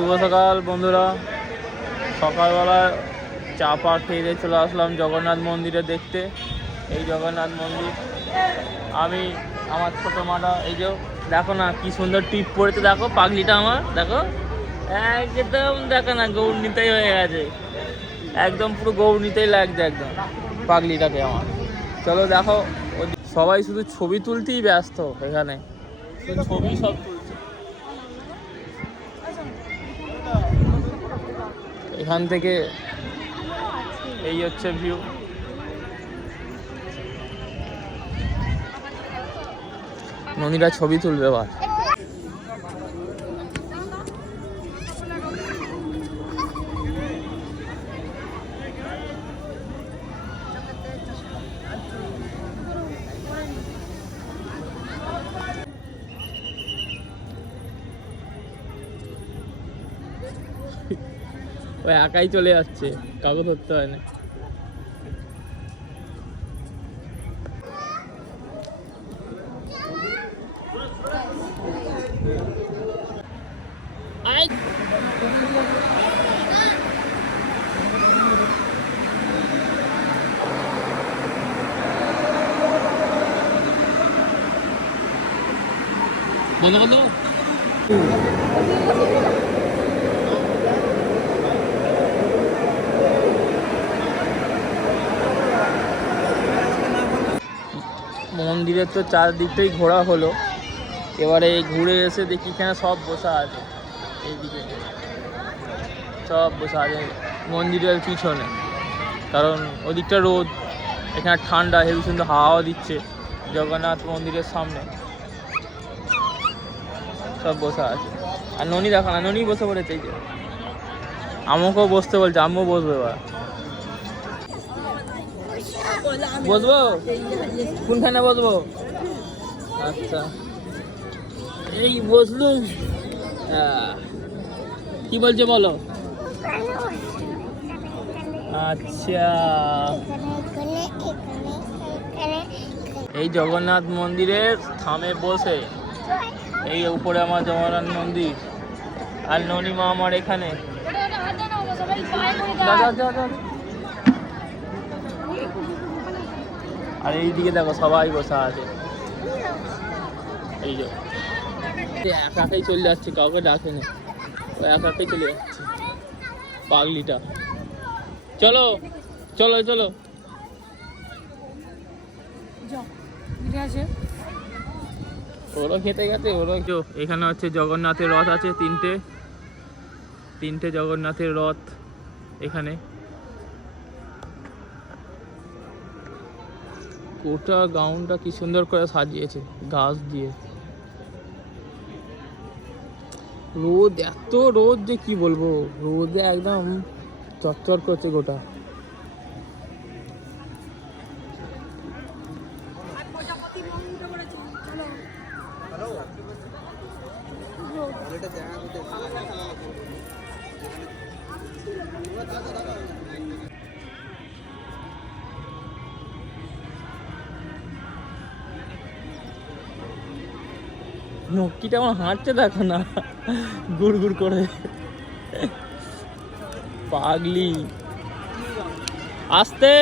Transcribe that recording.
শুভ সকাল বন্ধুরা। সকালবেলা চা পা খেয়ে চলে আসলাম জগন্নাথ মন্দিরে দেখতে। এই জগন্নাথ মন্দির আমি আমার ছোটো মাটা, এই যে দেখো না কি সুন্দর টিপ পড়েছে, দেখো পাগলিটা আমার, দেখো একদম, দেখো না গৌর নিতেই হয়ে গেছে, একদম পুরো গৌর নিতেই লাগছে একদম পাগলিটাকে আমার। চলো দেখো, সবাই শুধু ছবি তুলতেই ব্যস্ত, এখানে ছবি সব তুলছে। এখান থেকে এই হচ্ছে ভিউ। ননীরা ছবি তুলবে এবার। ও একাই চলে যাচ্ছে, কাউকে ধরতে হয় না। বন্ধ বন্ধ। মন্দিরের তো চারদিকটাই ঘোরা হলো, এবারে ঘুরে এসে দেখি এখানে সব বসা আছে, এইদিকে সব বসা আছে মন্দিরের পিছনে, কারণ ওদিকটা রোদ, এখানে ঠান্ডা, হেবি সুন্দর হাওয়া দিচ্ছে জগন্নাথ মন্দিরের সামনে, সব বসা আছে। আর ননী দেখো না, ননী বসে পড়েছে, এই যে আমাকেও বসতে বলছে, আমিও বসবো এবার। বসবো কোনখানে বসবো? আচ্ছা এই বসলুম। কি বলছে বলো? আচ্ছা এই জগন্নাথ মন্দিরের থামে বসে, এই উপরে আমার জগন্নাথ মন্দির, আর ননীমা আমার এখানে। আর এইদিকে দেখো সবাই বসা আছে, এই যে একাই চলে যাচ্ছে, কাউকে ডাকেনি, ও একাই চলে যাচ্ছে পাগলিটা। চলো চলো চলো, ওরা খেতে গেছে ওরা। এখানে হচ্ছে জগন্নাথের রথ আছে, তিনটে জগন্নাথের রথ এখানে। গোটা গ্রাউন্ডটা কি সুন্দর করে সাজিয়েছে গাছ দিয়ে। রোদ, এত রোদ যে কি বলবো, রোদে একদম চচ্চর করছে গোটা। নক্কিটা আমার হাঁটছে দেখো না, গুড় গুড় করে, পাগলি। আসতে